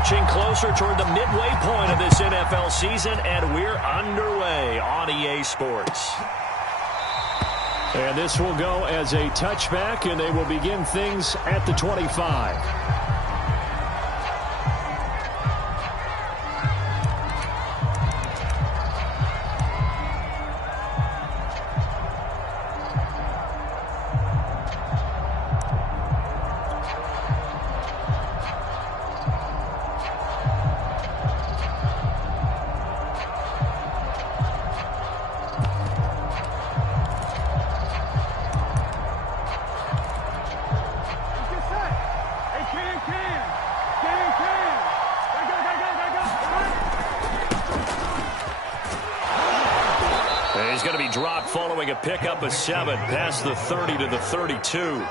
Marching closer toward the midway point of this NFL season, and we're underway on EA Sports. And this will go as a touchback, and they will begin things at the 25. He's going to be dropped following a pickup of 7 past the 30 to the 32.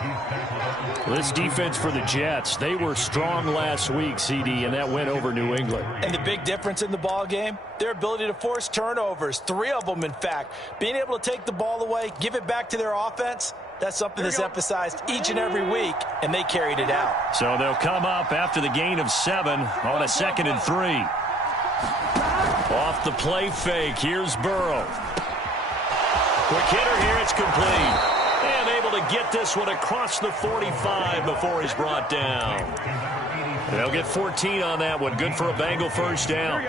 This defense for the Jets, they were strong last week, CD, and that went over New England. And the big difference in the ball game, their ability to force turnovers, 3 of them, in fact. Being able to take the ball away, give it back to their offense, that's something that's emphasized each and every week, and they carried it out. So they'll come up after the gain of 7 on a 2nd and 3. Off the play fake, here's Burrow. Quick hitter here, it's complete. And able to get this one across the 45 before he's brought down. They'll get 14 on that one. Good for a Bengal first down.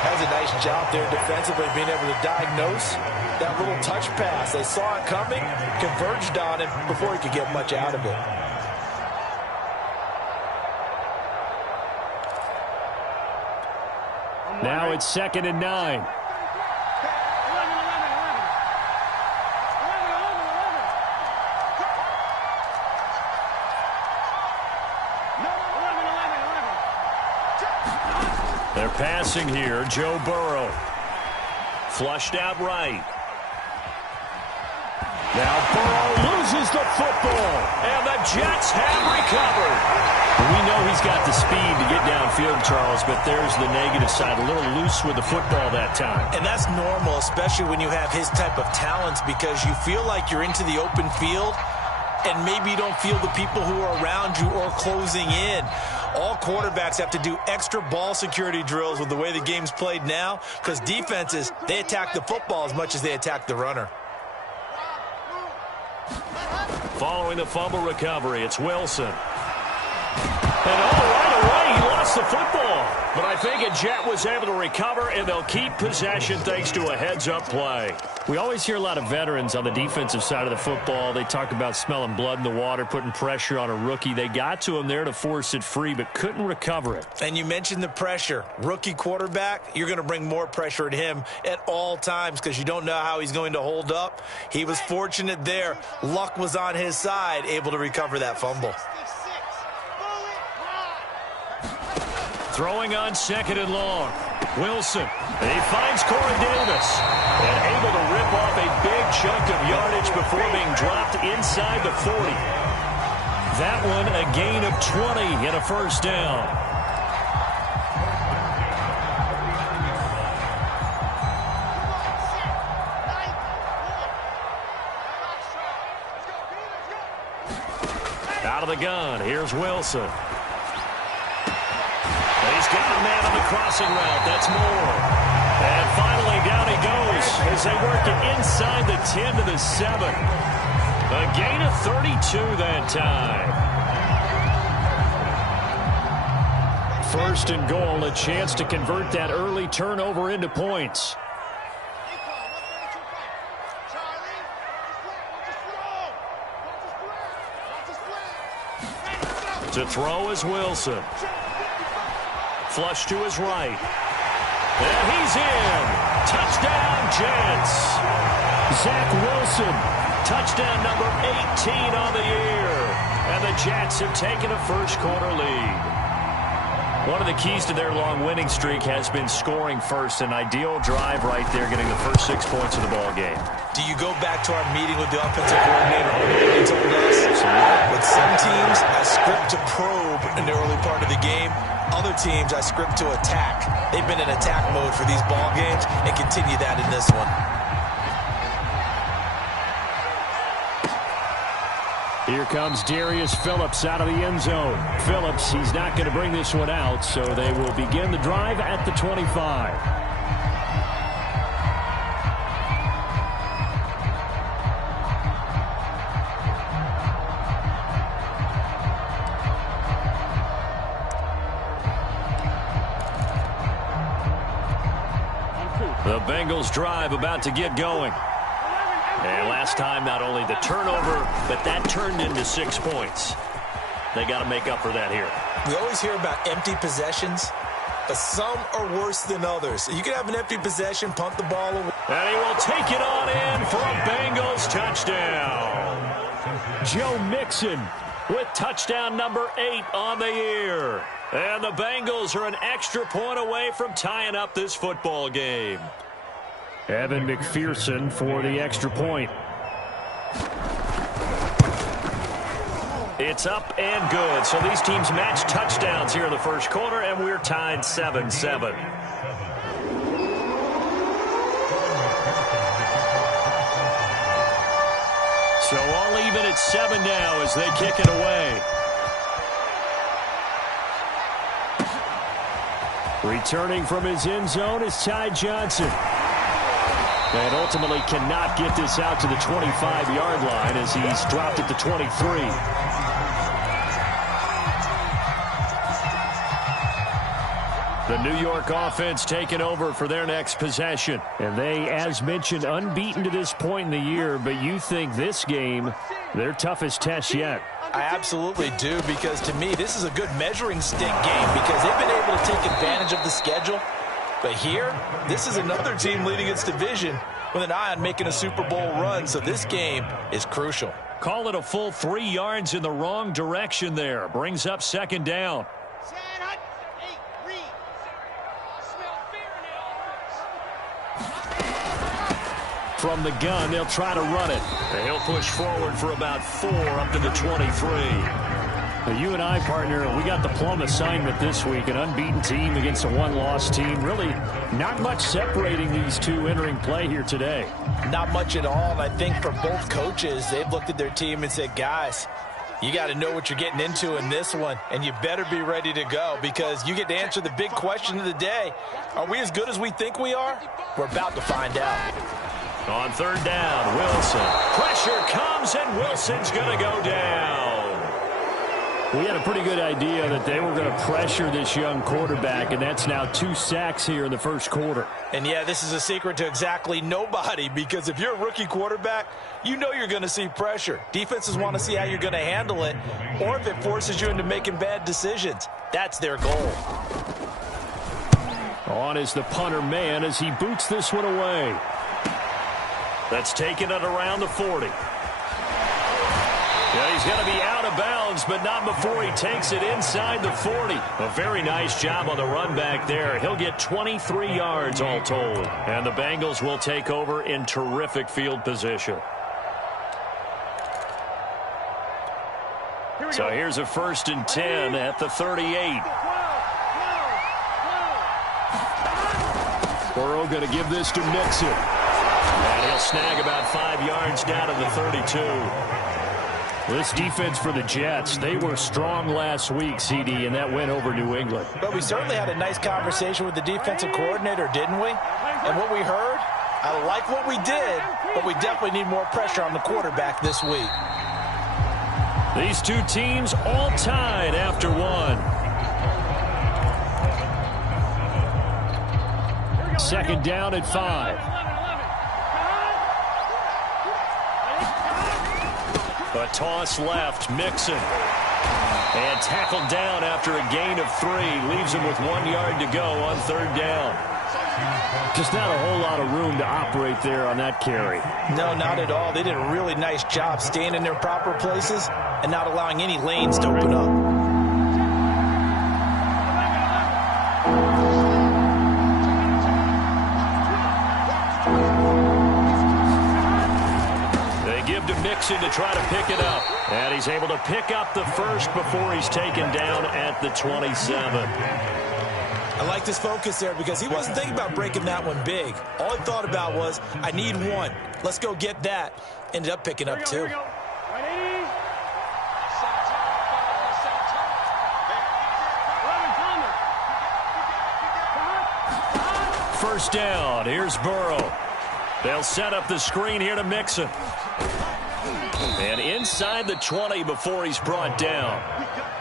Has a nice job there defensively, being able to diagnose that little touch pass. They saw it coming, converged on it before he could get much out of it. Now it's 2nd and 9. They're passing here. Joe Burrow. Flushed out right. Now Burrow loses the football. And the Jets have recovered. We know he's got the speed to get downfield, Charles, but there's the negative side. A little loose with the football that time. And that's normal, especially when you have his type of talents, because you feel like you're into the open field and maybe you don't feel the people who are around you or closing in. All quarterbacks have to do extra ball security drills with the way the game's played now, because defenses, they attack the football as much as they attack the runner. Following the fumble recovery, it's Wilson. And right away, he lost the football. But I think a Jet was able to recover, and they'll keep possession thanks to a heads-up play. We always hear a lot of veterans on the defensive side of the football. They talk about smelling blood in the water, putting pressure on a rookie. They got to him there to force it free, but couldn't recover it. And you mentioned the pressure. Rookie quarterback, you're going to bring more pressure at him at all times because you don't know how he's going to hold up. He was fortunate there. Luck was on his side, able to recover that fumble. Throwing on 2nd and long. Wilson. He finds Corey Davis. And able to rip off a big chunk of yardage before being dropped inside the 40. That one a gain of 20 and a first down. Out of the gun. Here's Wilson. He's got a man on the crossing route. That's Moore. And finally, down he goes as they work it inside the 10 to the 7. A gain of 32 that time. 1st and goal, a chance to convert that early turnover into points. To throw is Wilson. Flush to his right. And he's in. Touchdown, Jets. Zach Wilson. Touchdown number 18 on the year. And the Jets have taken a first quarter lead. One of the keys to their long winning streak has been scoring first. An ideal drive right there, getting the first 6 points of the ball game. Do you go back to our meeting with the offensive coordinator? He told us, with some teams, I script to probe in the early part of the game. Other teams, I script to attack. They've been in attack mode for these ball games and continue that in this one. Here comes Darius Phillips out of the end zone. Phillips, he's not going to bring this one out, so they will begin the drive at the 25. The Bengals drive about to get going. And last time, not only the turnover, but that turned into 6 points. They got to make up for that here. We always hear about empty possessions, but some are worse than others. You can have an empty possession, punt the ball away. And he will take it on in for a Bengals touchdown. Joe Mixon with touchdown number 8 on the year. And the Bengals are an extra point away from tying up this football game. Evan McPherson for the extra point. It's up and good. So these teams match touchdowns here in the first quarter, and we're tied 7-7. So all even at 7 now as they kick it away. Returning from his end zone is Ty Johnson. And ultimately cannot get this out to the 25-yard line as he's dropped at the 23. The New York offense taking over for their next possession. And they, as mentioned, unbeaten to this point in the year, but you think this game, their toughest test yet. I absolutely do, because to me, this is a good measuring stick game because they've been able to take advantage of the schedule. But here, this is another team leading its division with an eye on making a Super Bowl run, so this game is crucial. Call it a full 3 yards in the wrong direction there. Brings up second down. From the gun, they'll try to run it. And he'll push forward for about 4 up to the 23. Now, you and I, partner, we got the plum assignment this week. An unbeaten team against a one-loss team. Really not much separating these two entering play here today. Not much at all, and I think for both coaches, they've looked at their team and said, guys, you got to know what you're getting into in this one, and you better be ready to go because you get to answer the big question of the day. Are we as good as we think we are? We're about to find out. On third down, Wilson. Pressure comes, and Wilson's going to go down. We had a pretty good idea that they were going to pressure this young quarterback, and that's now 2 sacks here in the first quarter. And, yeah, this is a secret to exactly nobody because if you're a rookie quarterback, you know you're going to see pressure. Defenses want to see how you're going to handle it or if it forces you into making bad decisions. That's their goal. On is the punter man as he boots this one away. That's taking it around the 40. Yeah, he's going to be out of bounds, but not before he takes it inside the 40. A very nice job on the run back there. He'll get 23 yards all told. And the Bengals will take over in terrific field position. So here's a 1st and 10 at the 38. Burrow going to give this to Mixon. And he'll snag about 5 yards down to the 32. This defense for the Jets, they were strong last week, CD, and that went over New England. But we certainly had a nice conversation with the defensive coordinator, didn't we? And what we heard, I like what we did, but we definitely need more pressure on the quarterback this week. These two teams all tied after one. Second down at 5. A toss left, Mixon. And tackled down after a gain of 3. Leaves him with 1 yard to go on third down. Just not a whole lot of room to operate there on that carry. No, not at all. They did a really nice job staying in their proper places and not allowing any lanes to open up. And he's able to pick up the first before he's taken down at the 27. I like this focus there because he wasn't thinking about breaking that one big. All he thought about was, I need one. Let's go get that. Ended up picking up two. First down. Here's Burrow. They'll set up the screen here to Mixon. And inside the 20 before he's brought down.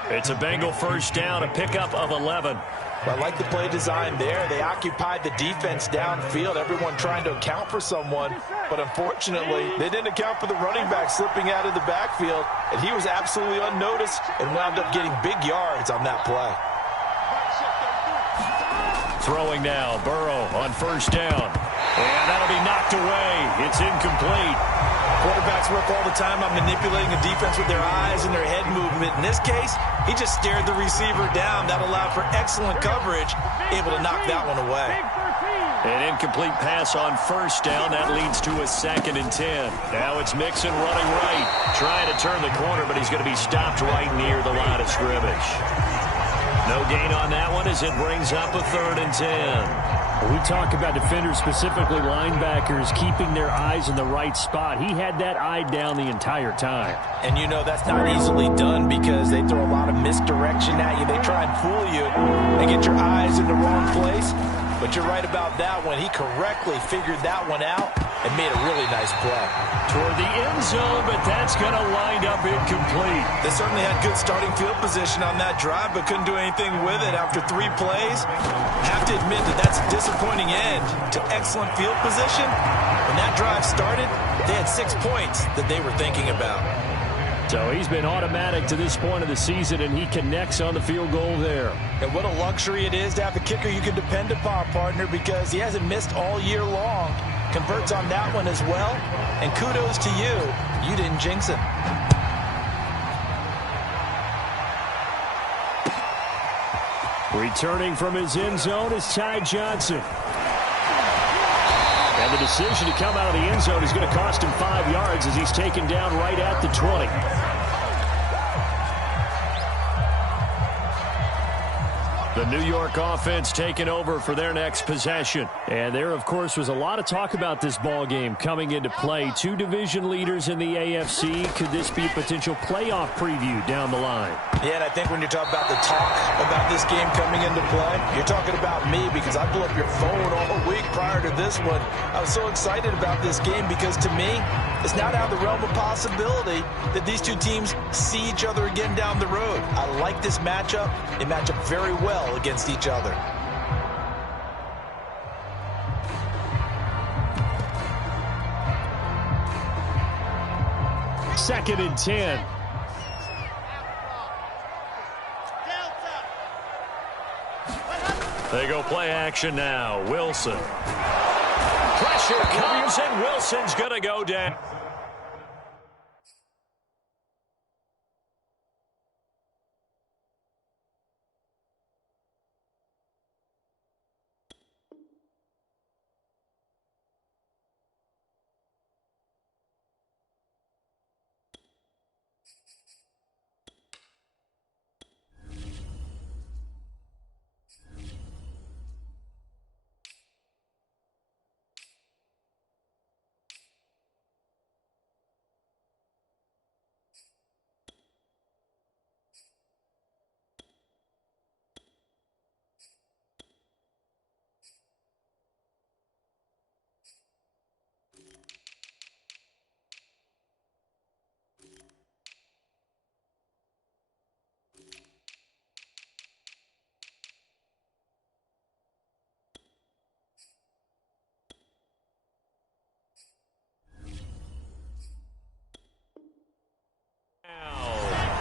It's a Bengal first down, a pickup of 11. I like the play design there. They occupied the defense downfield, everyone trying to account for someone. But unfortunately, they didn't account for the running back slipping out of the backfield. And he was absolutely unnoticed and wound up getting big yards on that play. Throwing now, Burrow on first down. And that'll be knocked away. It's incomplete. Quarterbacks work all the time on manipulating the defense with their eyes and their head movement. In this case, he just stared the receiver down. That allowed for excellent coverage, able to knock that one away. An incomplete pass on first down. That leads to a 2nd and 10. Now it's Mixon running right. Trying to turn the corner, but he's going to be stopped right near the line of scrimmage. No gain on that one as it brings up a 3rd and 10. We talk about defenders, specifically linebackers, keeping their eyes in the right spot. He had that eye down the entire time. And you know that's not easily done because they throw a lot of misdirection at you. They try and fool you and get your eyes in the wrong place. But you're right about that one. He correctly figured that one out and made a really nice play. Toward the end zone, but that's going to wind up incomplete. They certainly had good starting field position on that drive, but couldn't do anything with it after 3 plays. Have to admit that that's a disappointing end to excellent field position. When that drive started, they had 6 points that they were thinking about. So he's been automatic to this point of the season, and he connects on the field goal there. And what a luxury it is to have a kicker you can depend upon, partner, because he hasn't missed all year long. Converts on that one as well. And kudos to you. You didn't jinx him. Returning from his end zone is Ty Johnson. And the decision to come out of the end zone is going to cost him 5 yards as he's taken down right at the 20. The New York offense taking over for their next possession. And there, of course, was a lot of talk about this ball game coming into play. 2 division leaders in the AFC. Could this be a potential playoff preview down the line? Yeah, and I think when you talk about the talk about this game coming into play, you're talking about me because I blew up your phone all week prior to this one. I was so excited about this game because to me, it's not out of the realm of possibility that these two teams see each other again down the road. I like this matchup. They match up very well against each other. Second and 10. They go play action now. Wilson. Pressure comes, and Wilson's going to go down.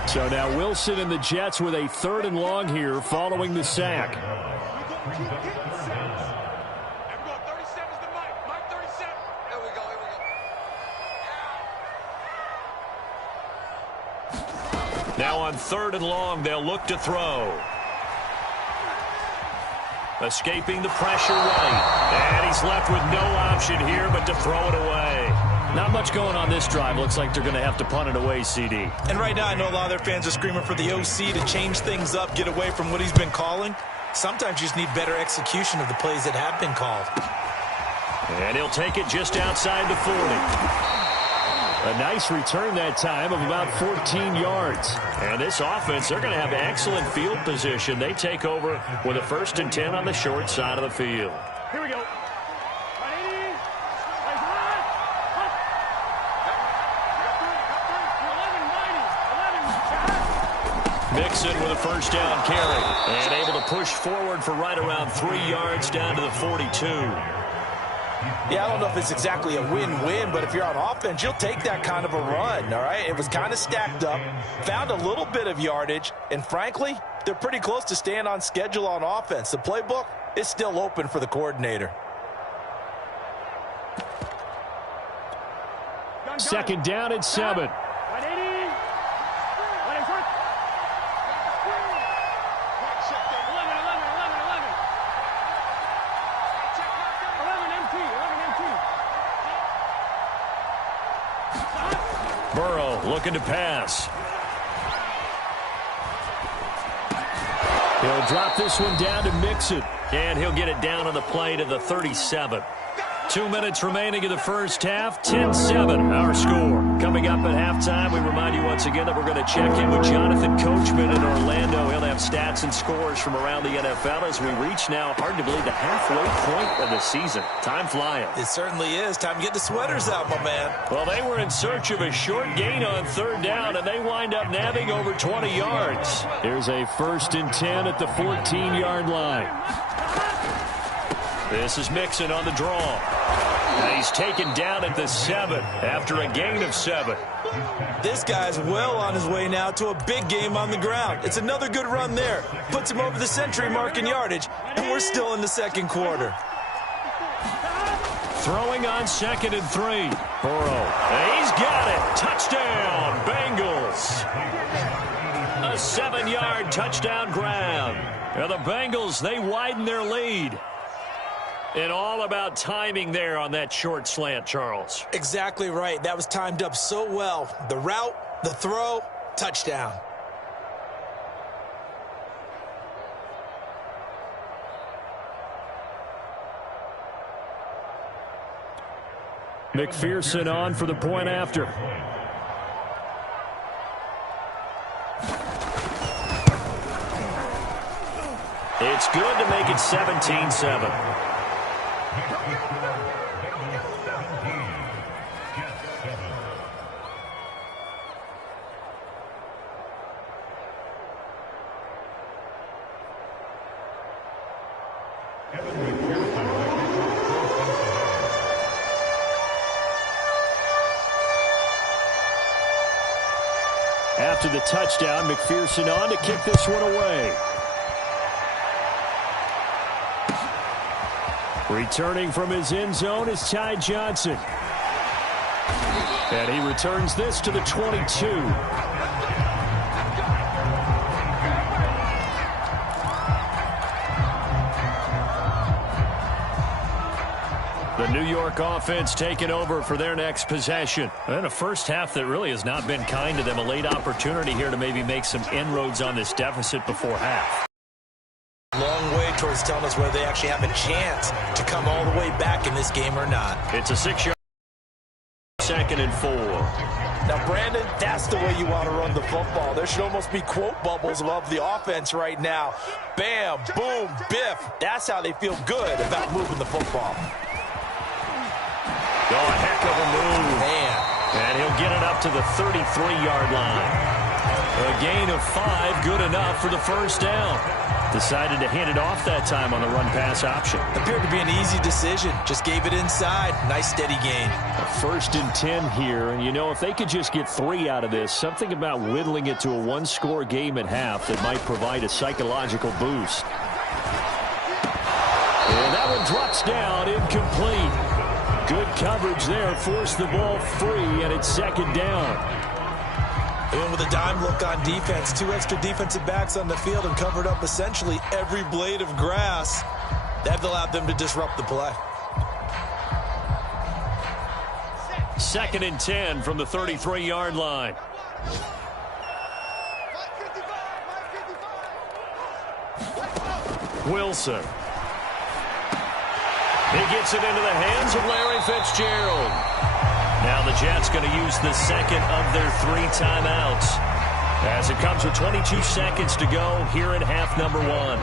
So now Wilson and the Jets with a 3rd and long here following the sack. Now on 3rd and long, they'll look to throw. Escaping the pressure right. And he's left with no option here but to throw it away. Not much going on this drive. Looks like they're going to have to punt it away, CD. And right now, I know a lot of their fans are screaming for the OC to change things up, get away from what he's been calling. Sometimes you just need better execution of the plays that have been called. And he'll take it just outside the 40. A nice return that time of about 14 yards. And this offense, they're going to have excellent field position. They take over with a 1st and 10 on the short side of the field. Here we go. Mixon with a 1st down carry. And able to push forward for right around 3 yards down to the 42. Yeah, I don't know if it's exactly a win-win, but if you're on offense, you'll take that kind of a run, all right? It was kind of stacked up, found a little bit of yardage, and frankly, they're pretty close to staying on schedule on offense. The playbook is still open for the coordinator. 2nd down and 7. Burrow looking to pass. He'll drop this one down to Mixon. And he'll get it down on the play to the 37. 2 minutes remaining in the first half. 10-7 our score. Coming up at halftime, we remind you once again that we're going to check in with Jonathan Coachman in Orlando. He'll have stats and scores from around the NFL as we reach now, hard to believe, the halfway point of the season. Time flying. It certainly is. Time to get the sweaters out, my man. Well, they were in search of a short gain on 3rd down, and they wind up nabbing over 20 yards. Here's a 1st and 10 at the 14-yard line. This is Mixon on the draw. And he's taken down at the 7 after a gain of 7. This guy's well on his way now to a big game on the ground. It's another good run there. Puts him over the century mark in yardage, and we're still in the 2nd quarter. Throwing on 2nd and 3. Burrow. And he's got it. Touchdown, Bengals. A 7-yard touchdown grab. And the Bengals, they widen their lead. And all about timing there on that short slant, Charles. Exactly right. That was timed up so well. The route, the throw, touchdown. McPherson on for the point after. It's good to make it 17-7. After the touchdown, McPherson on to kick this one away. Returning from his end zone is Ty Johnson. And he returns this to the 22. The New York offense taking over for their next possession. And a first half that really has not been kind to them. A late opportunity here to maybe make some inroads on this deficit before half. Long way towards telling us whether they actually have a chance to come all the way back in this game or not. It's a 6-yard 2nd and 4. Now, Brandon, that's the way you want to run the football. There should almost be quote bubbles above the offense right now. Bam, boom, biff. That's how they feel good about moving the football. Oh, a heck of a move. Man. And he'll get it up to the 33-yard line. A gain of 5, good enough for the 1st down. Decided to hand it off that time on the run-pass option. Appeared to be an easy decision. Just gave it inside. Nice, steady gain. A 1st and 10 here. And, you know, if they could just get 3 out of this, something about whittling it to a 1-score game at half that might provide a psychological boost. And that one drops down, incomplete. Good coverage there. Forced the ball free, and it's 2nd down. And with a dime look on defense, 2 extra defensive backs on the field and covered up essentially every blade of grass. That allowed them to disrupt the play. 2nd and 10 from the 33-yard line. Wilson. He gets it into the hands of Larry Fitzgerald. Now the Jets going to use the second of their 3 timeouts as it comes with 22 seconds to go here in half number 1.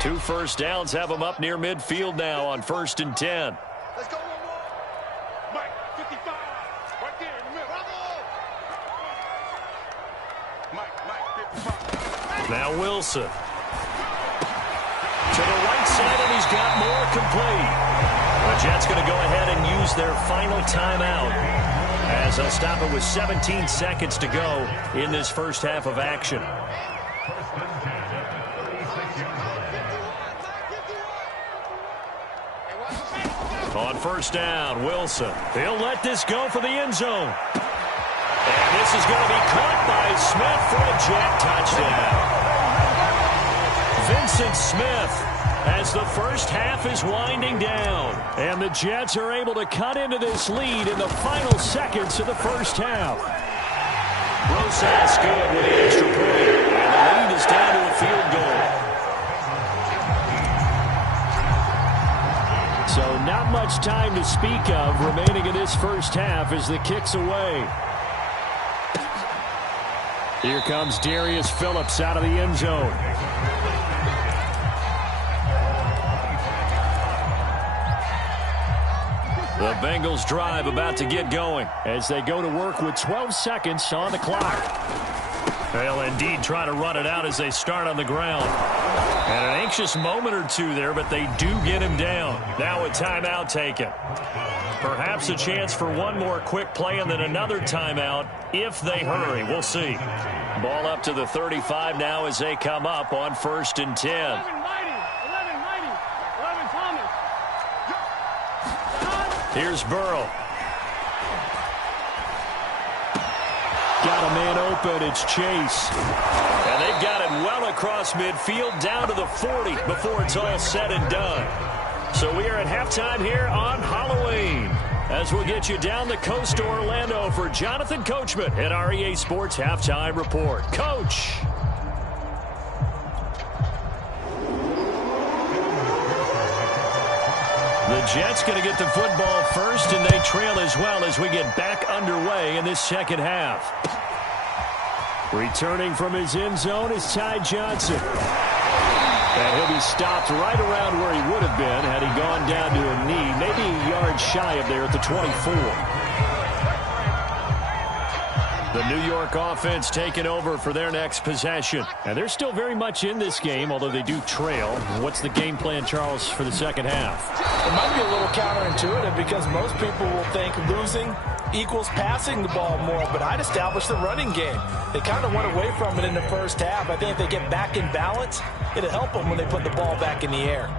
Two first downs have them up near midfield now on 1st and 10. Let's go one more. Mike, 55. Right there in the middle. Mike, 55. Now Wilson. To the right side, and he's got more complete. The Jets going to go ahead and use their final timeout as they'll stop it with 17 seconds to go in this first half of action. On 1st down, Wilson. He'll let this go for the end zone. And this is going to be caught by Smith for a Jet touchdown. Vincent Smith as the first half is winding down. And the Jets are able to cut into this lead in the final seconds of the first half. Rosas good with the extra point. And the lead is down to a field goal. So not much time to speak of remaining in this first half as the kick's away. Here comes Darius Phillips out of the end zone. The Bengals drive about to get going as they go to work with 12 seconds on the clock. They'll indeed try to run it out as they start on the ground. And an anxious moment or two there, but they do get him down. Now a timeout taken. Perhaps a chance for one more quick play and then another timeout if they hurry. We'll see. Ball up to the 35 now as they come up on 1st and 10. 11 Thomas. Here's Burrow. Got a man open. It's Chase. And they've got it well across midfield down to the 40 before it's all said and done. So we are at halftime here on Halloween as we'll get you down the coast to Orlando for Jonathan Coachman at our EA Sports Halftime Report. Coach. The Jets going to get the football first, and they trail as well as we get back underway in this second half. Returning from his end zone is Ty Johnson. And he'll be stopped right around where he would have been had he gone down to a knee, maybe a yard shy of there at the 24. The New York offense taking over for their next possession. And they're still very much in this game, although they do trail. What's the game plan, Charles, for the second half? It might be a little counterintuitive because most people will think losing equals passing the ball more, but I'd establish the running game. They kind of went away from it in the first half. I think if they get back in balance, it'll help them when they put the ball back in the air.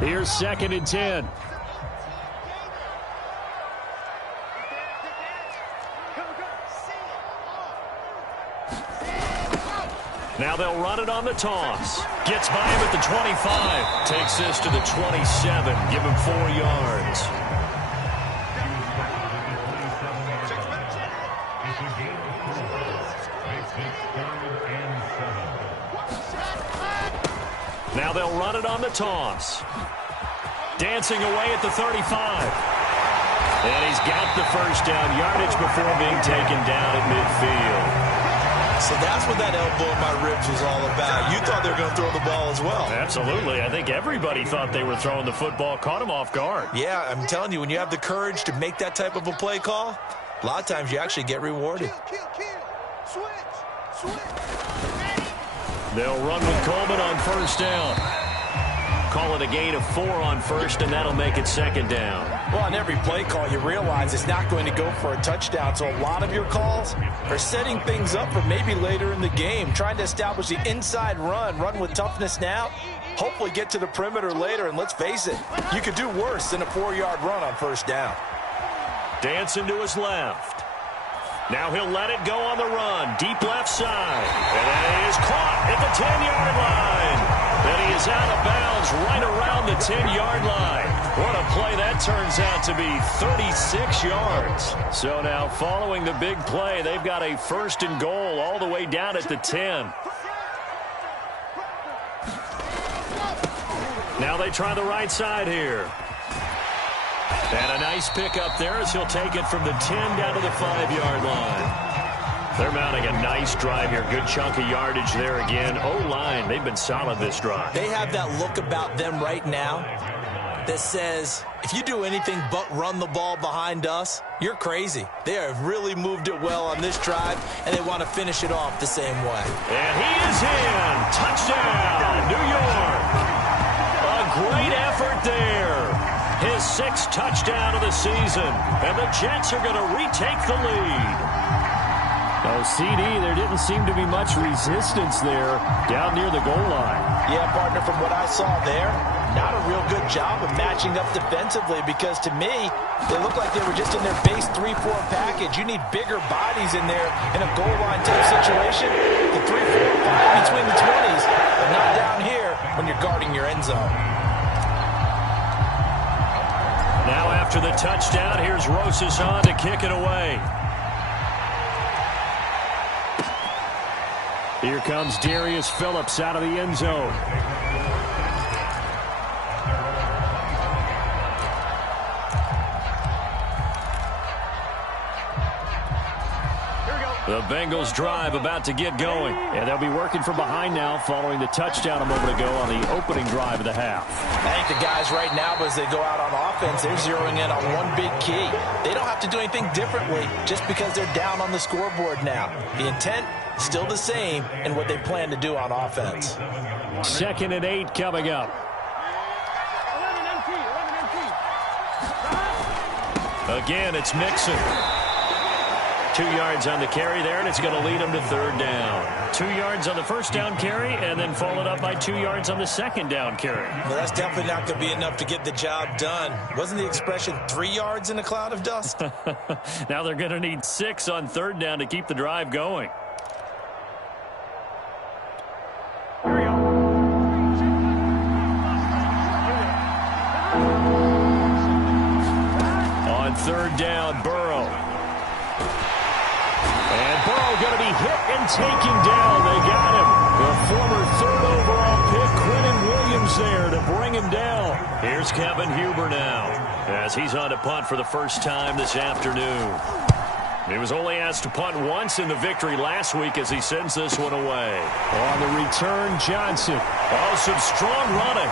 Here's 2nd and 10. Now they'll run it on the toss. Gets by him at the 25. Takes this to the 27. Give him 4 yards. Now they'll run it on the toss. Dancing away at the 35. And he's got the first down yardage before being taken down at midfield. So that's what that elbow in my ribs was all about. You thought they were going to throw the ball as well. Absolutely. I think everybody thought they were throwing the football. Caught him off guard. Yeah, I'm telling you, when you have the courage to make that type of a play call, a lot of times you actually get rewarded. Switch. They'll run with Coleman on 1st down. Call it a gain of 4 on 1st, and that'll make it 2nd down. Well, on every play call, you realize it's not going to go for a touchdown. So a lot of your calls are setting things up for maybe later in the game, trying to establish the inside run with toughness now, hopefully get to the perimeter later. And let's face it, you could do worse than a 4-yard run on first down. Dancing to his left. Now he'll let it go on the run. Deep left side. And it is caught at the 10-yard line. And he is out of bounds right around the 10-yard line. What a play that turns out to be, 36 yards. So now following the big play, they've got a 1st and goal all the way down at the 10. Now they try the right side here. And a nice pickup there as he'll take it from the 10 down to the 5-yard line. They're mounting a nice drive here. Good chunk of yardage there again. O-line, they've been solid this drive. They have that look about them right now that says, if you do anything but run the ball behind us, you're crazy. They have really moved it well on this drive, and they want to finish it off the same way. And he is in. Touchdown, New York. A great effort there. His 6th touchdown of the season. And the Jets are going to retake the lead. Oh, CD, there didn't seem to be much resistance there down near the goal line. Yeah, partner, from what I saw there, not a real good job of matching up defensively, because to me, they look like they were just in their base 3-4 package. You need bigger bodies in there in a goal line type situation. The 3-4, 5 between the 20s, but not down here when you're guarding your end zone. Now after the touchdown, here's Rosas on to kick it away. Here comes Darius Phillips out of the end zone. The Bengals drive about to get going. And they'll be working from behind now following the touchdown a moment ago on the opening drive of the half. I think the guys right now, as they go out on offense, they're zeroing in on one big key. They don't have to do anything differently just because they're down on the scoreboard now. The intent, still the same in what they plan to do on offense. 2nd and 8 coming up. Again, it's Mixon. 2 yards on the carry there, and it's going to lead him to 3rd down. 2 yards on the 1st down carry, and then followed up by 2 yards on the 2nd down carry. Well, that's definitely not going to be enough to get the job done. Wasn't the expression 3 yards in a cloud of dust? Now they're going to need 6 on 3rd down to keep the drive going. On 3rd down, Burrow. And Burrow going to be hit and taken down. They got him. The former 3rd overall pick, Quinnen Williams, there to bring him down. Here's Kevin Huber now, as he's on to punt for the first time this afternoon. He was only asked to punt once in the victory last week as he sends this one away. On the return, Johnson. Oh, some strong running.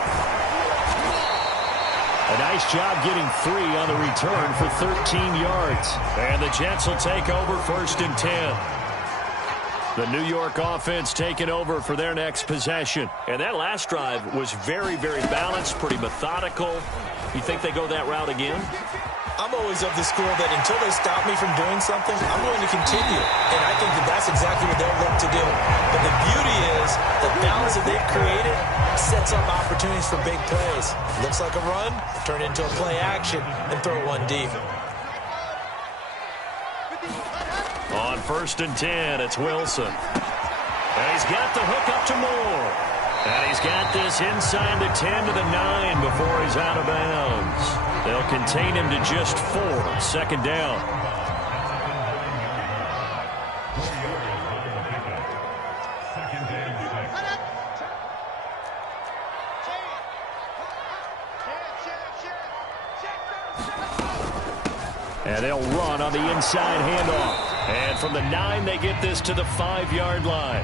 A nice job getting free on the return for 13 yards. And the Jets will take over 1st and 10. The New York offense taking over for their next possession. And that last drive was very, very balanced, pretty methodical. You think they go that route again? I'm always of the school that until they stop me from doing something, I'm going to continue. And I think that that's exactly what they'll look to do. But the beauty is the balance that they've created sets up opportunities for big plays. Looks like a run, turn into a play action, and throw one deep. On 1st and 10, it's Wilson. And he's got the hook up to Moore. And he's got this inside the 10 to the 9 before he's out of bounds. They'll contain him to just 4. 2nd down. And they'll run on the inside handoff. And from the 9, they get this to the 5-yard line.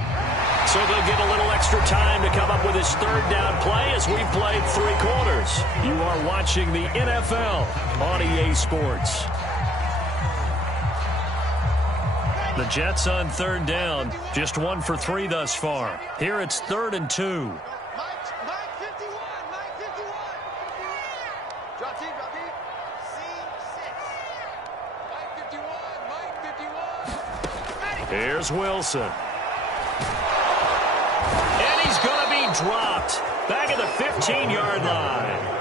So they'll get a little extra time to come up with his 3rd down play as we've played 3 quarters. You are watching the NFL on EA Sports. The Jets on 3rd down, just 1 for 3 thus far. Here it's 3rd and 2. Here's Wilson. And he's going to be dropped. back at the 15-yard line.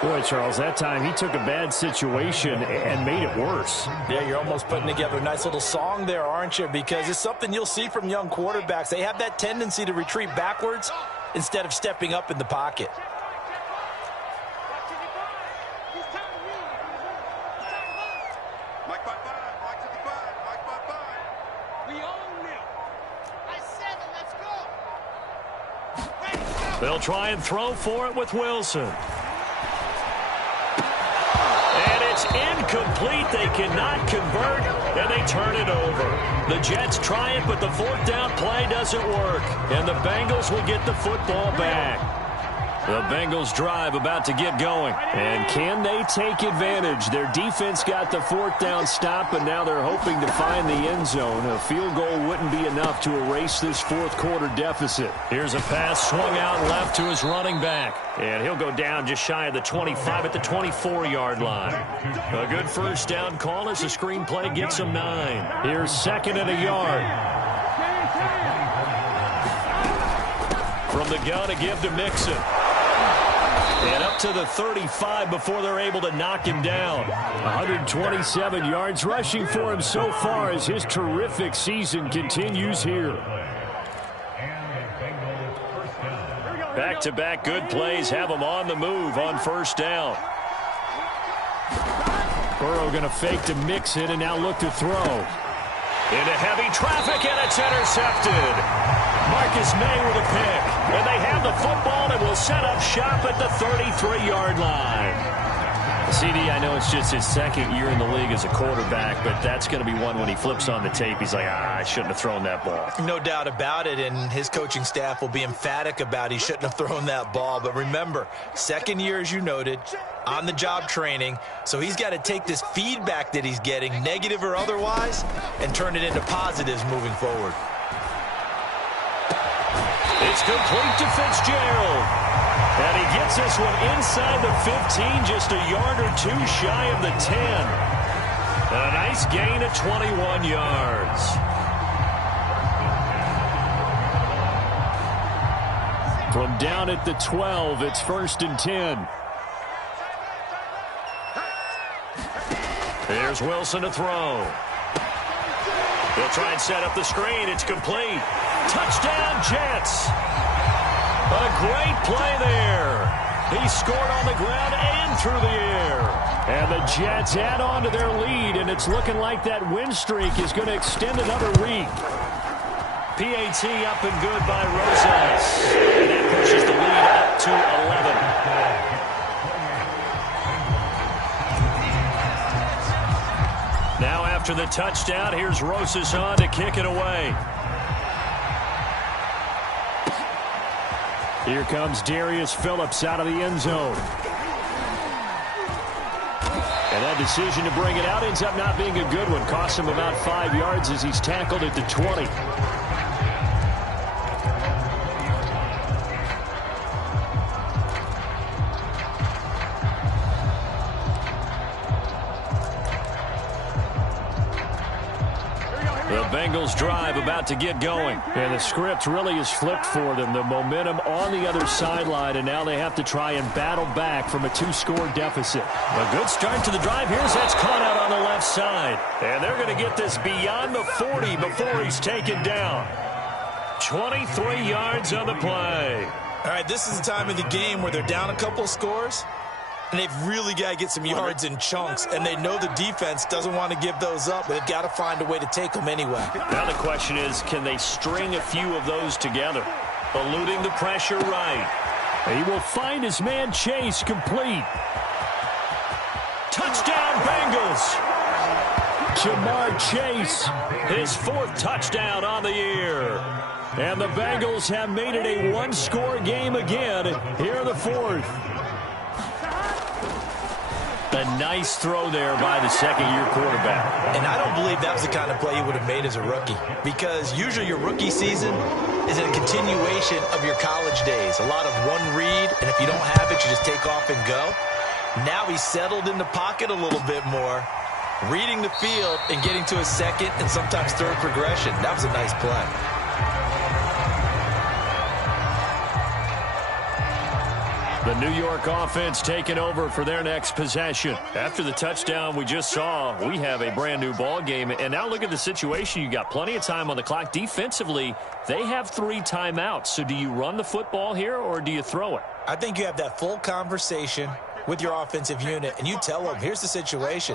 Boy, Charles, that time he took a bad situation and made it worse. Yeah, you're almost putting together a nice little song there, aren't you? Because it's something you'll see from young quarterbacks. They have that tendency to retreat backwards instead of stepping up in the pocket. Mike 5-5, Mike 55, Mike 5-5. We own them. I said it, let's go. They'll try and throw for it with Wilson. And it's incomplete. They cannot convert, and they turn it over. The Jets try it, but the fourth down play doesn't work, and the Bengals will get the football back. The Bengals drive about to get going. And can they take advantage? Their defense got the fourth down stop, but now they're hoping to find the end zone. A field goal wouldn't be enough to erase this fourth quarter deficit. Here's a pass swung out left to his running back. And he'll go down just shy of the 25 at the 24-yard line. A good first down call as the screenplay gets him 9. Here's second and a yard. From the gun, a give to Mixon. And up to the 35 before they're able to knock him down. 127 yards rushing for him so far as his terrific season continues here. Back-to-back good plays have him on the move on first down. Burrow going to fake to Mixon and now look to throw. Into heavy traffic, and it's intercepted. Marcus May with a pick. And they have the football and will set up shop at the 33-yard line. CD, I know it's just his second year in the league as a quarterback, but that's going to be one when he flips on the tape. He's like, I shouldn't have thrown that ball. No doubt about it, and his coaching staff will be emphatic about he shouldn't have thrown that ball. But remember, second year, as you noted, on-the-job training, so he's got to take this feedback that he's getting, negative or otherwise, and turn it into positives moving forward. It's complete to Fitzgerald. And he gets this one inside the 15, just a yard or two shy of the 10. And a nice gain of 21 yards. From down at the 12, it's 1st and 10. Here's Wilson to throw. They'll try and set up the screen. It's complete. Touchdown, Jets. A great play there. He scored on the ground and through the air. And the Jets add on to their lead, and it's looking like that win streak is going to extend another week. PAT up and good by Rosas. And that pushes the lead up to 11. Now after the touchdown, here's Rosas on to kick it away. Here comes Darius Phillips out of the end zone. And that decision to bring it out ends up not being a good one. Costs him about 5 yards as he's tackled at the 20. The Bengals drive about to get going. And the script really is flipped for them. The momentum on the other sideline, and now they have to try and battle back from a 2-score deficit. A good start to the drive. Here's that's caught out on the left side. And they're going to get this beyond the 40 before he's taken down. 23 yards on the play. All right, this is the time of the game where they're down a couple of scores, and they've really got to get some yards in chunks, and they know the defense doesn't want to give those up, but they've got to find a way to take them anyway. Now the question is, can they string a few of those together? Eluding the pressure right. He will find his man Chase complete. Touchdown, Bengals! Jamar Chase. His 4th touchdown on the year. And the Bengals have made it a 1-score game again here in the 4th. A nice throw there by the second-year quarterback. And I don't believe that was the kind of play you would have made as a rookie, because usually your rookie season is a continuation of your college days. A lot of one read, and if you don't have it, you just take off and go. Now he's settled in the pocket a little bit more, reading the field and getting to his second and sometimes third progression. That was a nice play. The New York offense taking over for their next possession. After the touchdown we just saw, we have a brand new ball game. And now look at the situation. You got plenty of time on the clock. Defensively, they have 3 timeouts. So do you run the football here or do you throw it? I think you have that full conversation with your offensive unit, and you tell them, here's the situation.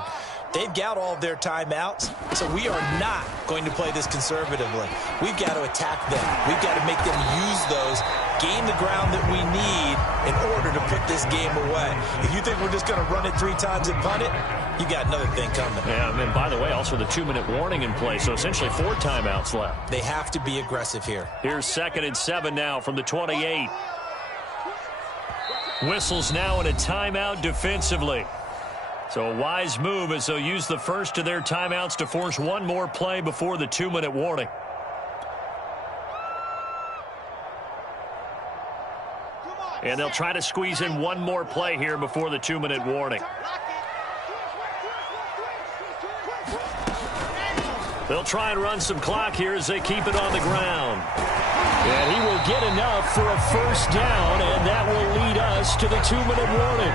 They've got all of their timeouts, so we are not going to play this conservatively. We've got to attack them. We've got to make them use those, gain the ground that we need in order to put this game away. If you think we're just going to run it 3 times and punt it, you got another thing coming. Yeah, and by the way, also the 2-minute warning in play, so essentially 4 timeouts left. They have to be aggressive here. Here's 2nd and 7 now from the 28. Whistles now in a timeout defensively. So a wise move as they'll use the first of their timeouts to force one more play before the 2-minute warning. And they'll try to squeeze in one more play here before the 2-minute warning. They'll try and run some clock here as they keep it on the ground. And he will get enough for a first down, and that will lead us to the 2-minute warning.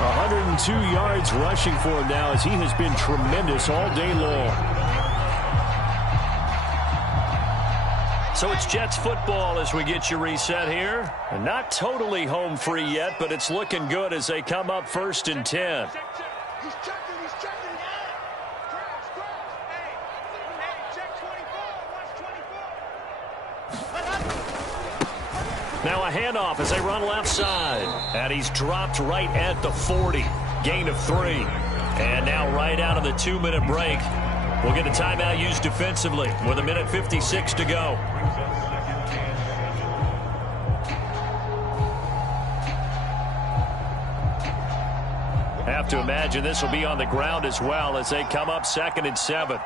102 yards rushing for him now as he has been tremendous all day long. So it's Jets football as we get you reset here. And not totally home free yet, but it's looking good as they come up 1st and 10. He's checking. Now a handoff as they run left side. And he's dropped right at the 40. Gain of 3. And now right out of the 2-minute break, we'll get a timeout used defensively with 1:56 to go. Have to imagine this will be on the ground as well as they come up 2nd and 7.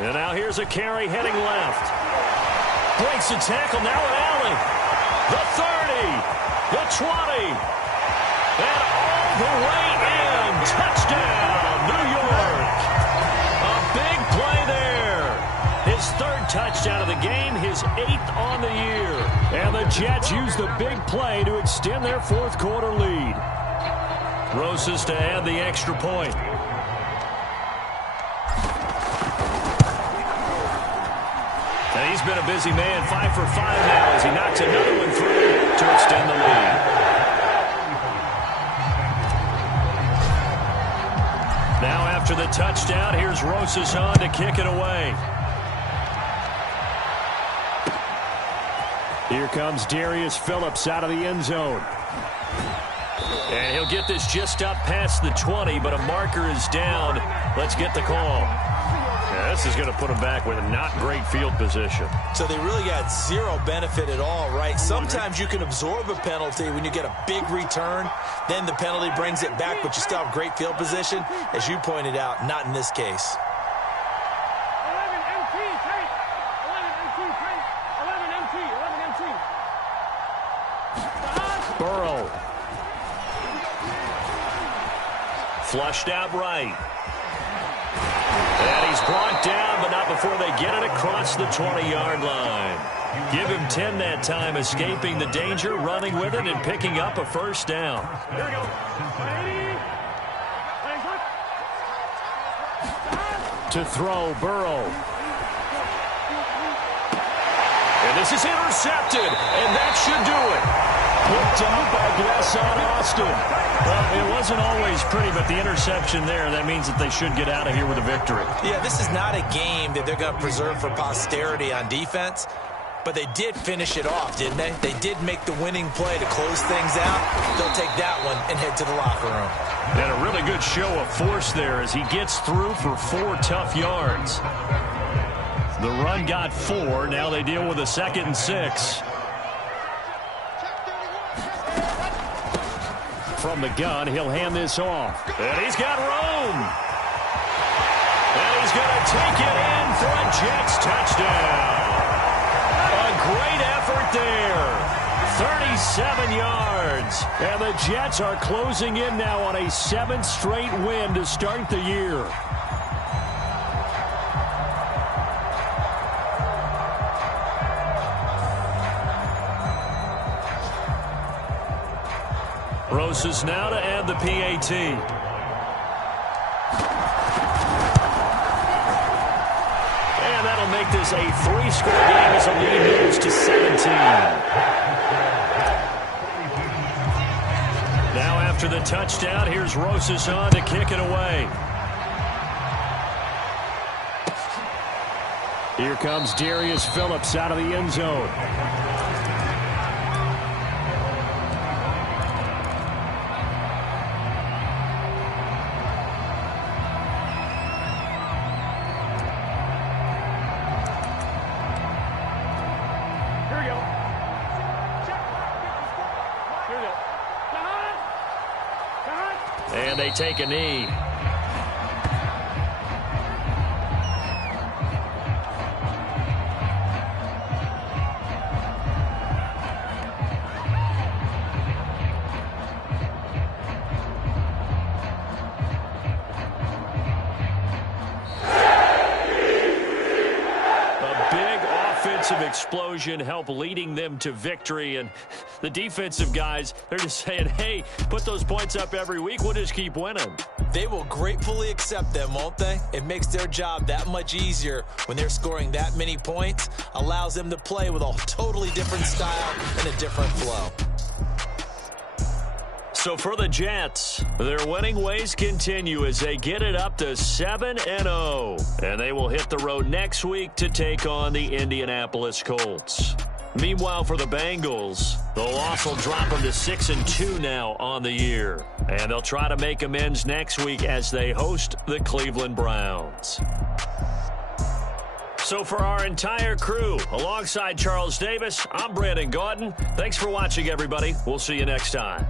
And now here's a carry heading left. Breaks the tackle, now an alley. The 30, the 20, and all the way in. Touchdown, New York. A big play there. His 3rd touchdown of the game, his 8th on the year. And the Jets use the big play to extend their 4th quarter lead. Rosas to add the extra point. And he's been a busy man, 5 for 5 now as he knocks another one through to extend the lead. Now after the touchdown, here's Rosas on to kick it away. Here comes Darius Phillips out of the end zone. And he'll get this just up past the 20, but a marker is down. Let's get the call. Yeah, this is going to put them back with a not great field position. So they really got 0 benefit at all, right? Sometimes you can absorb a penalty when you get a big return. Then the penalty brings it back, but you still have great field position. As you pointed out, not in this case. 11 MT, take. 11 MT. Burrow. Flushed out right. And he's brought down, but not before they get it across the 20-yard line. Give him 10 that time, escaping the danger, running with it, and picking up a first down. Here we go. To throw, Burrow. And this is intercepted, and that should do it. Picked up by Blesson Austin. Well, it wasn't always pretty, but the interception there, that means that they should get out of here with a victory. Yeah, this is not a game that they're going to preserve for posterity on defense, but they did finish it off, didn't they? They did make the winning play to close things out. They'll take that one and head to the locker room. And a really good show of force there as he gets through for 4 tough yards. The run got 4. Now they deal with a 2nd and 6. From the gun, he'll hand this off. And he's got room. And he's going to take it in for a Jets touchdown. A great effort there. 37 yards. And the Jets are closing in now on a 7th straight win to start the year. Rosas now to add the PAT. And that'll make this a 3-score game as the lead moves to 17. Now after the touchdown, here's Rosas on to kick it away. Here comes Darius Phillips out of the end zone. And they take a knee. Explosion help leading them to victory, and the defensive guys, they're just saying, hey, put those points up every week, we'll just keep winning. They will gratefully accept them, won't they? It makes their job that much easier when they're scoring that many points, allows them to play with a totally different style and a different flow. So for the Jets, their winning ways continue as they get it up to 7-0. And they will hit the road next week to take on the Indianapolis Colts. Meanwhile, for the Bengals, the loss will drop them to 6-2 now on the year. And they'll try to make amends next week as they host the Cleveland Browns. So for our entire crew, alongside Charles Davis, I'm Brandon Gaudin. Thanks for watching, everybody. We'll see you next time.